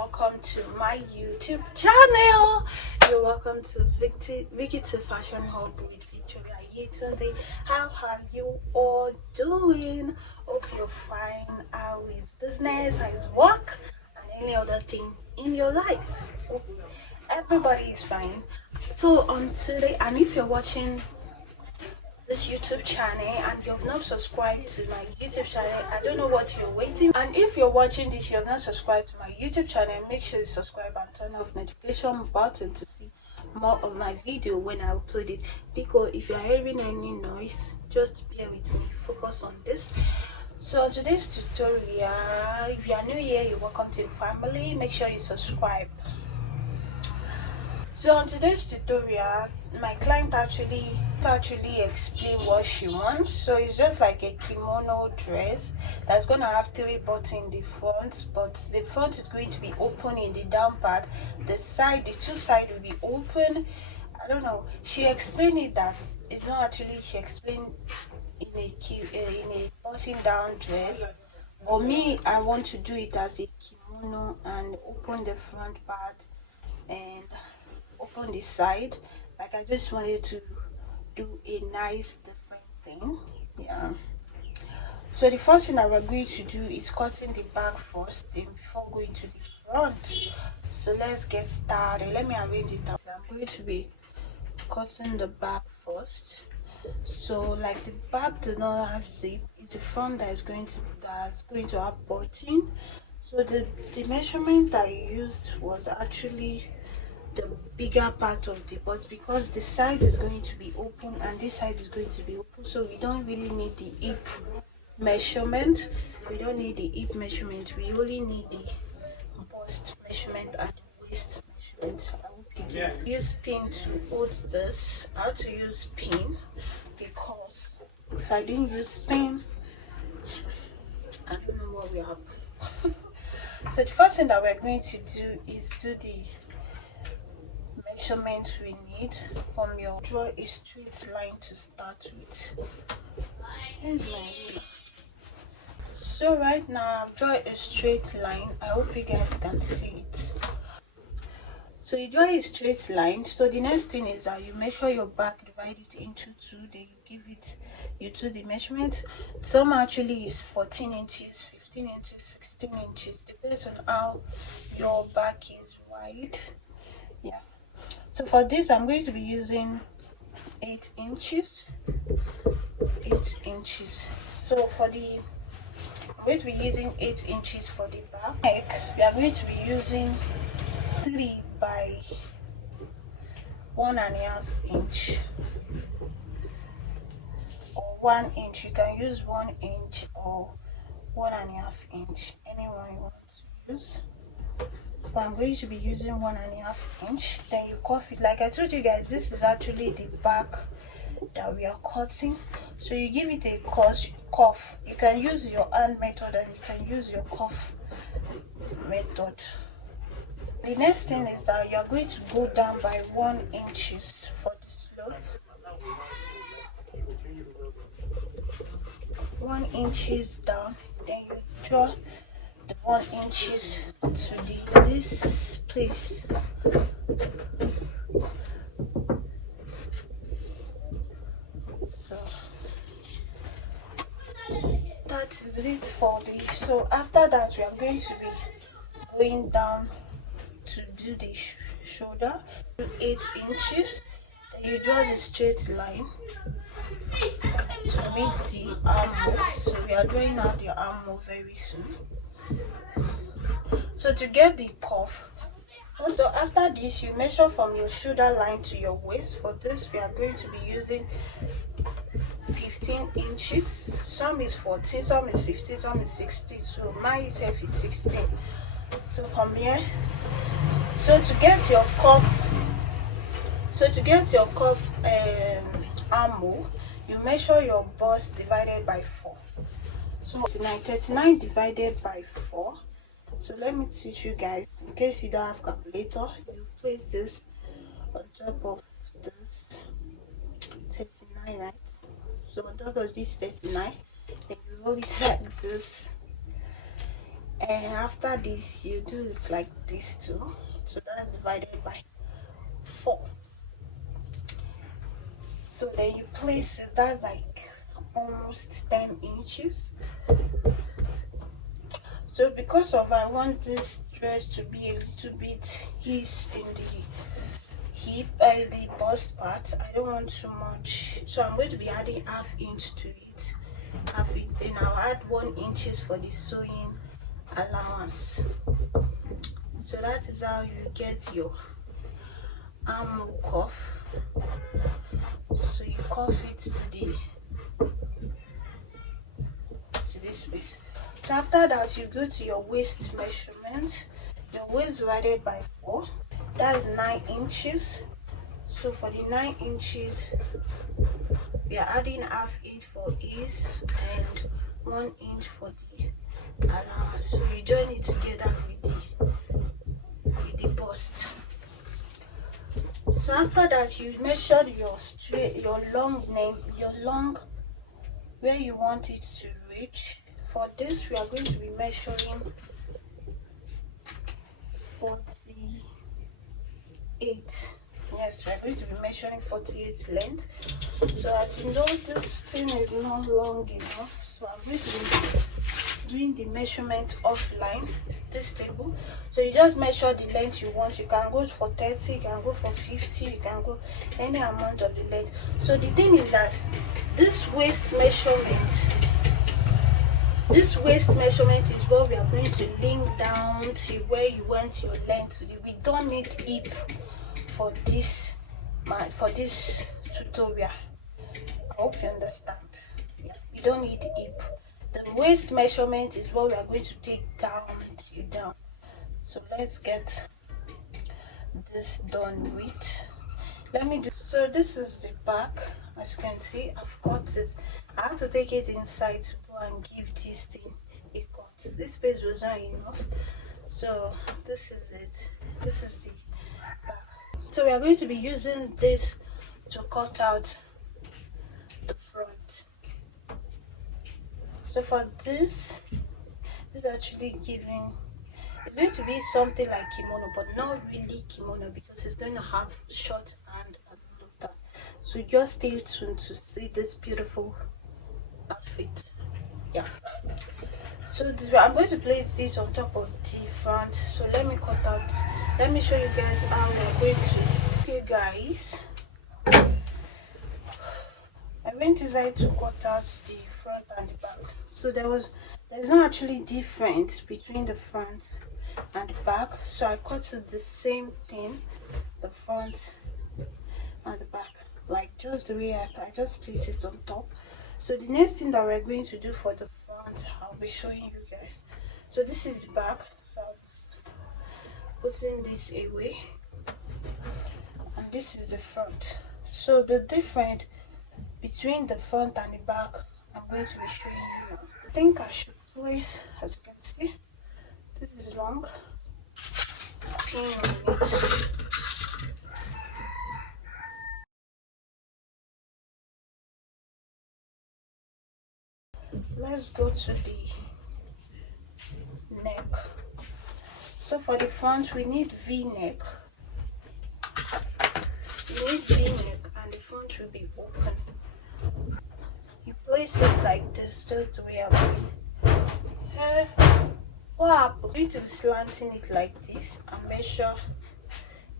welcome to my YouTube channel. You're welcome to VicTeeFashionHub with Victoria here today. How are you all doing? Hope you're fine. How is business? How is work? And any other thing in your life? Hope everybody is fine. So on today, and if you're watching this YouTube channel and you've not subscribed to my YouTube channel, I don't know what you're waiting. And if you're watching this, you have not subscribed to my YouTube channel, make sure you subscribe and turn off notification button to see more of my video when I upload it. Because if you're hearing any noise, just bear with me, focus on this. So today's tutorial, if you are new here, you're welcome to the family. Make sure you subscribe. So on today's tutorial, my client actually explained what she wants. So it's just like a kimono dress that's gonna have 3 buttons in the front, but the front is going to be open in the down part. The 2 sides will be open. I don't know. She explained it that it's not actually. She explained in a button down dress. For me, I want to do it as a kimono and open the front part and open the side. Like I just wanted to do a nice different thing. Yeah, so the first thing that we're going to do is cutting the back first, then before going to the front. So let's get started. Let me arrange it out. I'm going to be cutting the back first. So like the back does not have zip, it's the front that's going to have button. So the measurement I used was actually the bigger part of the butt, because the side is going to be open and this side is going to be open, so we don't really need the hip measurement. We only need the bust measurement and the waist measurement. I hope you get. Use pin to hold this. I have to use pin because if I didn't use pin, I don't know what will happen. So the first thing that we're going to do is do the measurement we need from your. Draw a straight line to start with. So right now I've drawn a straight line. I hope you guys can see it. So you draw a straight line. So the next thing is that you measure your back, divide it into 2, then you do the measurement. Some actually is 14 inches, 15 inches, 16 inches, depends on how your back is wide. Yeah, so for this I'm going to be using 8 inches. So I'm going to be using 8 inches for the back. Neck, we are going to be using 3 by 1.5 inch or 1 inch. You can use 1 inch or 1.5 inch, anyone you want to use. But I'm going to be using 1.5 inch. Then you cuff it. Like I told you guys, this is actually the back that we are cutting. So you give it a cuff. You can use your hand method and you can use your cuff method. The next thing is that you're going to go down by 1 inches for the slope. 1 inches down. Then you draw the 1 inches to this place. So that is it for the. So after that we are going to be going down to do the shoulder. 8 inches. Then you draw the straight line to meet the armhole. So we are drawing out the armhole very soon. So to get the cuff, so after this you measure from your shoulder line to your waist. For this we are going to be using 15 inches. Some is 14, some is 15, some is 16. So mine itself is 16. So from here, so to get your cuff armhole, you measure your bust divided by 4. So 39 divided by 4. So let me teach you guys, in case you don't have calculator, you place this on top of this 39, right? So on top of this 39, then you roll it like this. and after this you do it like this too. So that's divided by 4. So then you place it, that's like almost 10 inches. So because of I want this dress to be a little bit eased in the hip, the bust part, I don't want too much, so I'm going to be adding half inch to it. Half inch, then I'll add 1 inches for the sewing allowance. So that is how you get your armhole cuff. So you cuff it to this piece. So after that you go to your waist measurement. Your waist divided by 4, that's 9 inches. So for the 9 inches we are adding half inch for ease and 1 inch for the allowance. So you join it together with the bust. So after that you measure your long neck, your long where you want it to reach. For this we are going to be measuring 48. Yes, we are going to be measuring 48 length. So as you know, this thing is not long enough, so I'm going to be doing the measurement offline, this table. So you just measure the length you want. You can go for 30, you can go for 50, you can go any amount of the length. So the thing is that this waist measurement is what we are going to link down to where you want your length to be. We don't need hip for this tutorial. I hope you understand. Yeah, you don't need hip. The waist measurement is what we are going to take down to down. So let's get this done with. Let me do. So this is the back. As you can see, I've cut it. I have to take it inside to go and give this thing a cut. This space was not enough, so this is it. This is the back. So we are going to be using this to cut out the front. So for this is actually giving, it's going to be something like kimono, but not really kimono because it's going to have short hand and all of that. So just stay tuned to see this beautiful outfit. Yeah, so this, I'm going to place this on top of the front. So let me cut out, let me show you guys how we're going to. Okay guys, I went inside to cut out the front and the back. So there's not actually difference between the front and the back, so I cut it the same thing, the front and the back, like just the way I just place it on top. So the next thing that we're going to do for the front, I'll be showing you guys. So this is the back, so I'm just putting this away, and this is the front. So the difference between the front and the back, I'm going to be showing you now. I think I should place, as you can see, this is long, pin on it. Let's go to the neck. So for the front we need v-neck. You need v-neck and the front will be open. You place it like this, just the way I'm doing. What happens? I'm going to be slanting it like this and measure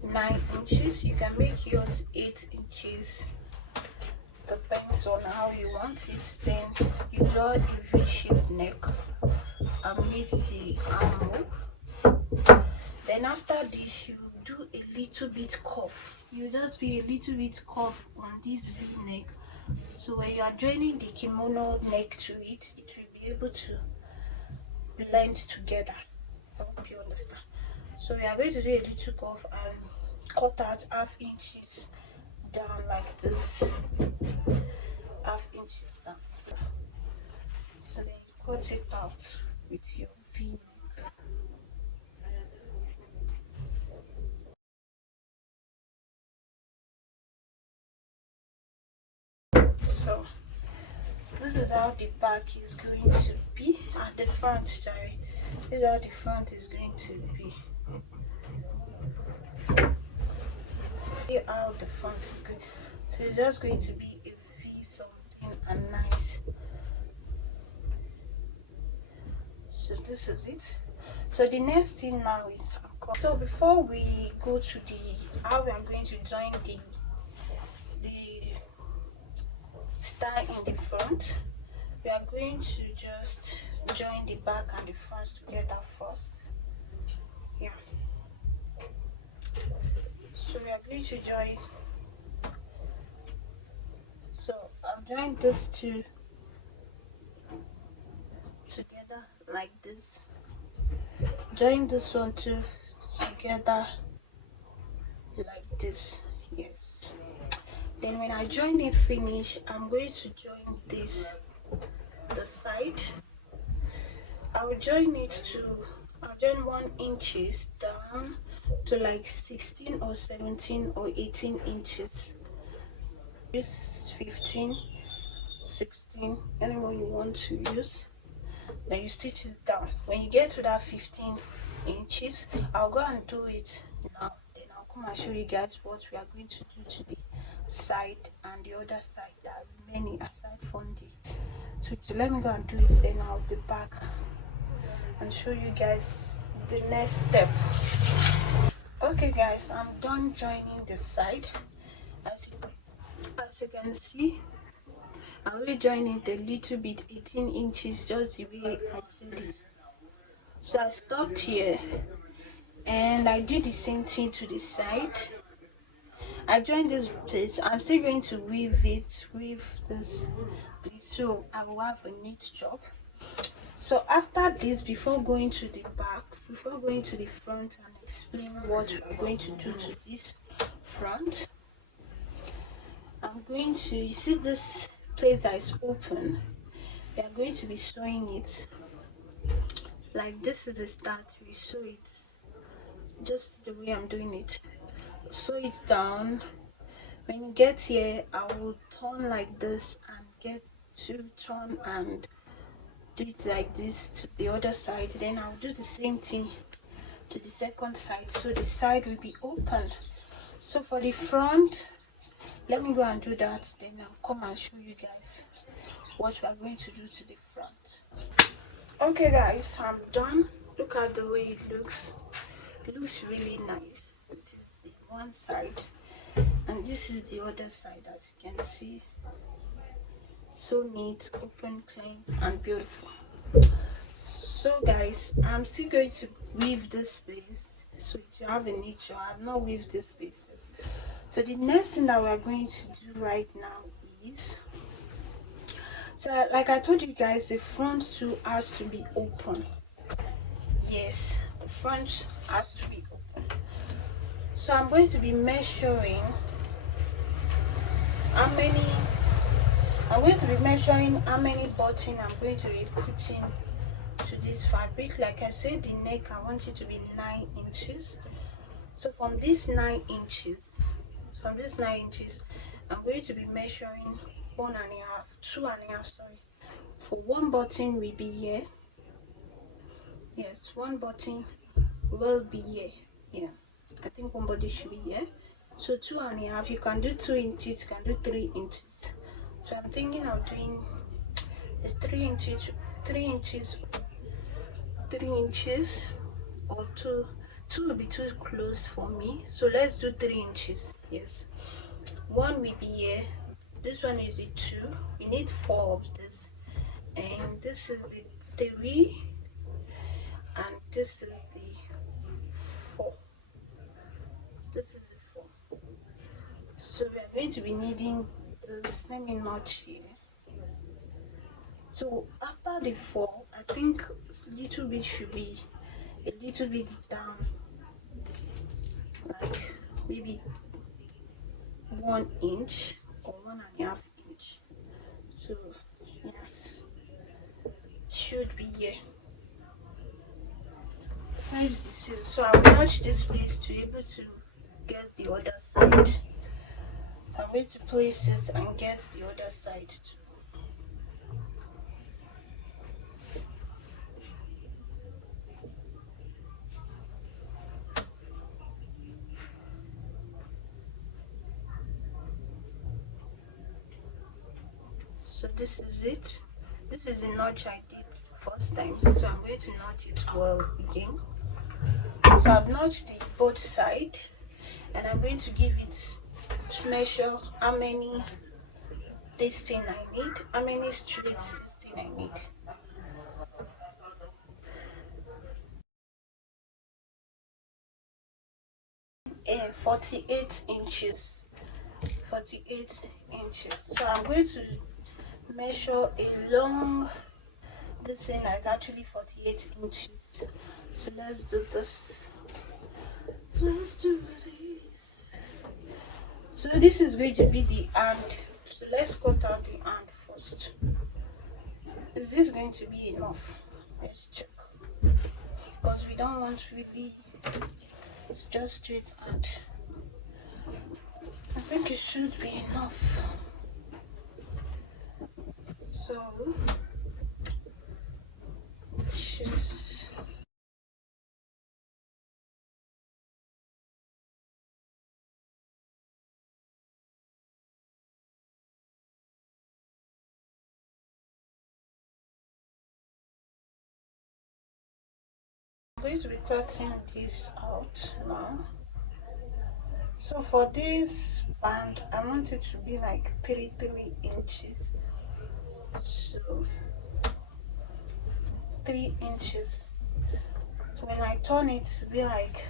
9 inches. You can make yours 8 inches, depends on how you want it. Then you draw a v-shaped neck and meet the armhole. Then after this you do a little bit cuff. You just be a little bit cuff on this v-neck, so when you are joining the kimono neck to it, it will be able to blend together. I hope you understand. So we are going to do a little cuff and cut out half inches down like this, half inches down. So then you cut it out with your v-neck. So this is how the back is going to be at the front, sorry. This is how the front is going to be. See how the front is going. So it's just going to be a V something and nice. So this is it. So the next thing now is, so before we go to the how we are going to join the style in the front, we are going to just join the back and the front together first. Yeah, so we are going to join. So I've joined these two together like this, join this one too together like this. Yes, then when I join it finish, I'm going to join this the side. I'll join it to, I'll join 1 inches down to like 16 or 17 or 18 inches. Use 15, 16, anyone you want to use. Then you stitch it down. When you get to that 15 inches, I'll go and do it now. Then I'll come and show you guys what we are going to do to the side and the other side that are remaining aside from the so let me go and do it, then I'll be back and show you guys the next step. Okay guys, I'm done joining the side. As you can see, I only joined it a little bit, 18 inches, just the way I said it. So I stopped here and I did the same thing to the side. I joined this place. I'm still going to weave this place, so I will have a neat job. So after this, before going to the back, before going to the front and explain what we're going to do to this front, I'm going to, you see this place that is open, we are going to be sewing it like this. Is the start. We sew it just the way I'm doing it. Sew it down. When you get here, I will turn like this and get to turn and do it like this to the other side. Then I'll do the same thing to the second side, so the side will be open. So for the front, let me go and do that, then I'll come and show you guys what we are going to do to the front. Okay guys, I'm done. Look at the way it looks. It looks really nice. This is the one side and this is the other side. As you can see, so neat, open, clean and beautiful. So guys, I'm still going to weave this piece, so if you have a niche, I have not weaved this piece. So the next thing that we are going to do right now is, so like I told you guys, the front too has to be open. Yes, the front has to be open. So I'm going to be measuring how many button I'm going to be putting to this fabric. Like I said, the neck, I want it to be 9 inches. So from these 9 inches, I'm going to be measuring 2.5, sorry. For one button will be here. Yes, one button will be here. Yeah, I think one body should be here. So 2.5, you can do 2 inches, you can do 3 inches. So I'm thinking of doing is 3 inches, or 2 will be too close for me, so let's do 3 inches. Yes, one will be here, this one is the 2, we need 4 of this, and this is the 3, and this is the 4. This is the 4. So we are going to be needing this. Let me notch here. So after the 4, I think little bit should be a little bit down, like maybe 1 inch or 1.5 inch. So yes, should be here. Where is the scissors? So I will notch this place to be able to get the other side. So I'm going to place it and get the other side too. So this is it. This is the notch I did first time, so I'm going to notch it well again. So I've notched the both side, and I'm going to give it to measure how many this thing I need, how many streets this thing I need. 48 inches. 48 inches. So I'm going to measure along this thing is actually 48 inches. So let's do this. Let's do this. So this is going to be the hand. So let's cut out the hand first. Is this going to be enough? Let's check. Because we don't want really, it's just straight hand. I think it should be enough. So just I'm going to be cutting this out now. So for this band, I want it to be like 3 inches. So 3 inches. So when I turn it to be like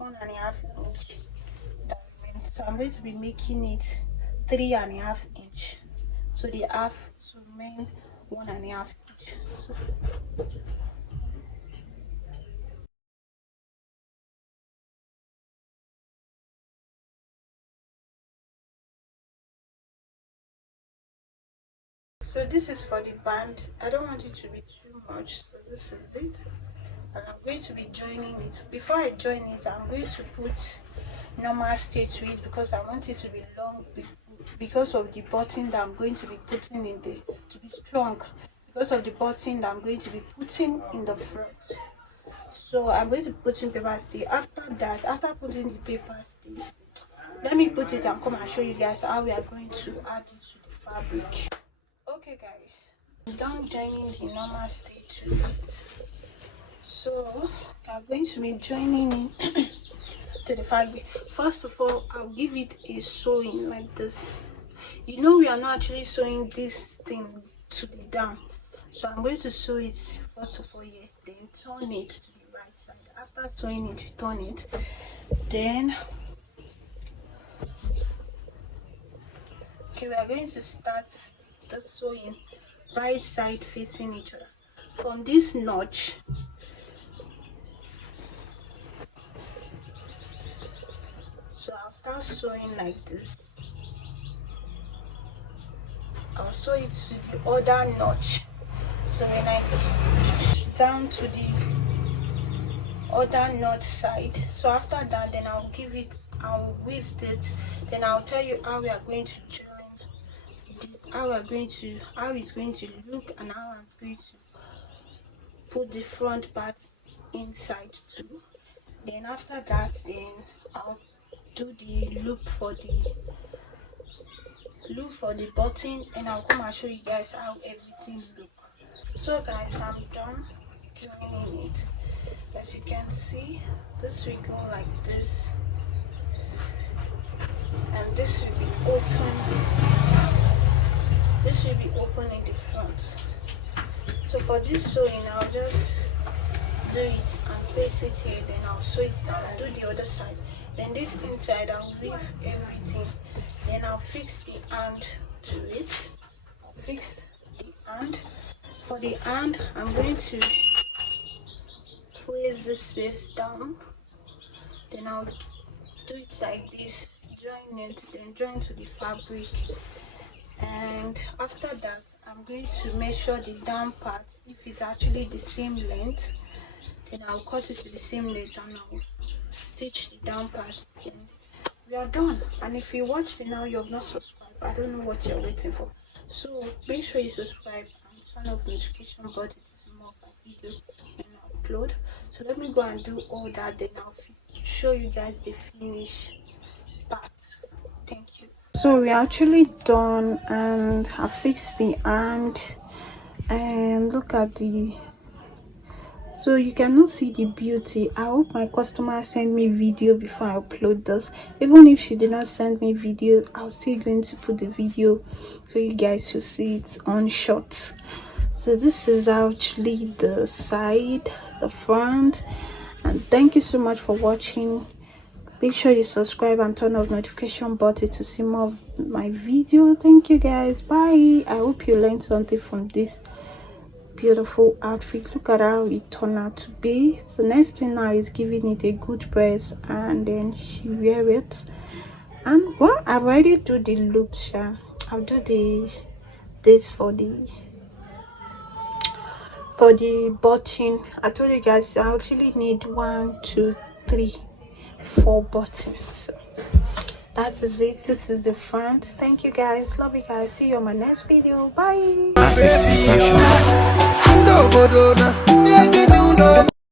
1.5 inch. So I'm going to be making it 3.5 inch. So the half to remain 1.5 inch. So this is for the band. I don't want it to be too much, so this is it. And I'm going to be joining it. Before I join it, I'm going to put normal stitch to it because I want it to be long, because of the button that I'm going to be putting in the, to be strong, because of the button that I'm going to be putting in the front. So I'm going to put in paper stay. After that, after putting the paper stay, let me put it and come and show you guys how we are going to add it to the fabric. Okay guys, I'm done joining the normal stitch to it. So I'm going to be joining in to the fabric. First of all, I'll give it a sewing like this. You know we are not actually sewing this thing to the down, so I'm going to sew it first of all here, then turn it to the right side. After sewing it, you turn it, then okay, we are going to start the sewing right side facing each other from this notch. So I'll start sewing like this. I'll sew it to the other notch. So when I down to the other notch side, so after that, then I'll give it, I'll weave it, then I'll tell you how we are going to join how we are going to, how it's going to look, and how I'm going to put the front part inside too. Then after that, then I'll do the loop for the button, and I'll come and show you guys how everything look. So guys, I'm done joining it. As you can see, this will go like this, and this will be open. This will be open in the front. So for this sewing, I'll just do it and place it here, then I'll sew it down, do the other side, then this inside I'll weave everything, then I'll fix the hand to it. I'll fix the hand. For the hand, I'm going to place this space down, then I'll do it like this, join it, then join to the fabric, and after that I'm going to measure the down part. If it's actually the same length, then I'll cut it to the same length and I'll stitch the down part. Then we are done. And if you watched it now, you have not subscribed, I don't know what you're waiting for. So make sure you subscribe and turn off notification button to see more of my videos when I upload. So let me go and do all that, then I'll show you guys the finished part. Thank you. So we're actually done, and I fixed the hand, and look at the, so you cannot see the beauty. I hope my customer send me video before I upload this. Even if she did not send me video, I'll still going to put the video so you guys will see it on shot. So this is actually the side, the front, and thank you so much for watching. Make sure you subscribe and turn on notification button to see more of my video. Thank you guys. Bye. I hope you learned something from this beautiful outfit. Look at how it turned out to be. So next thing now is giving it a good press, and then she wear it. And well, I've already do the loops. I'll do this for the button. I told you guys I actually need 1 2 3 4 buttons. So that is it. This is the front. Thank you guys. Love you guys. See you on my next video. Bye.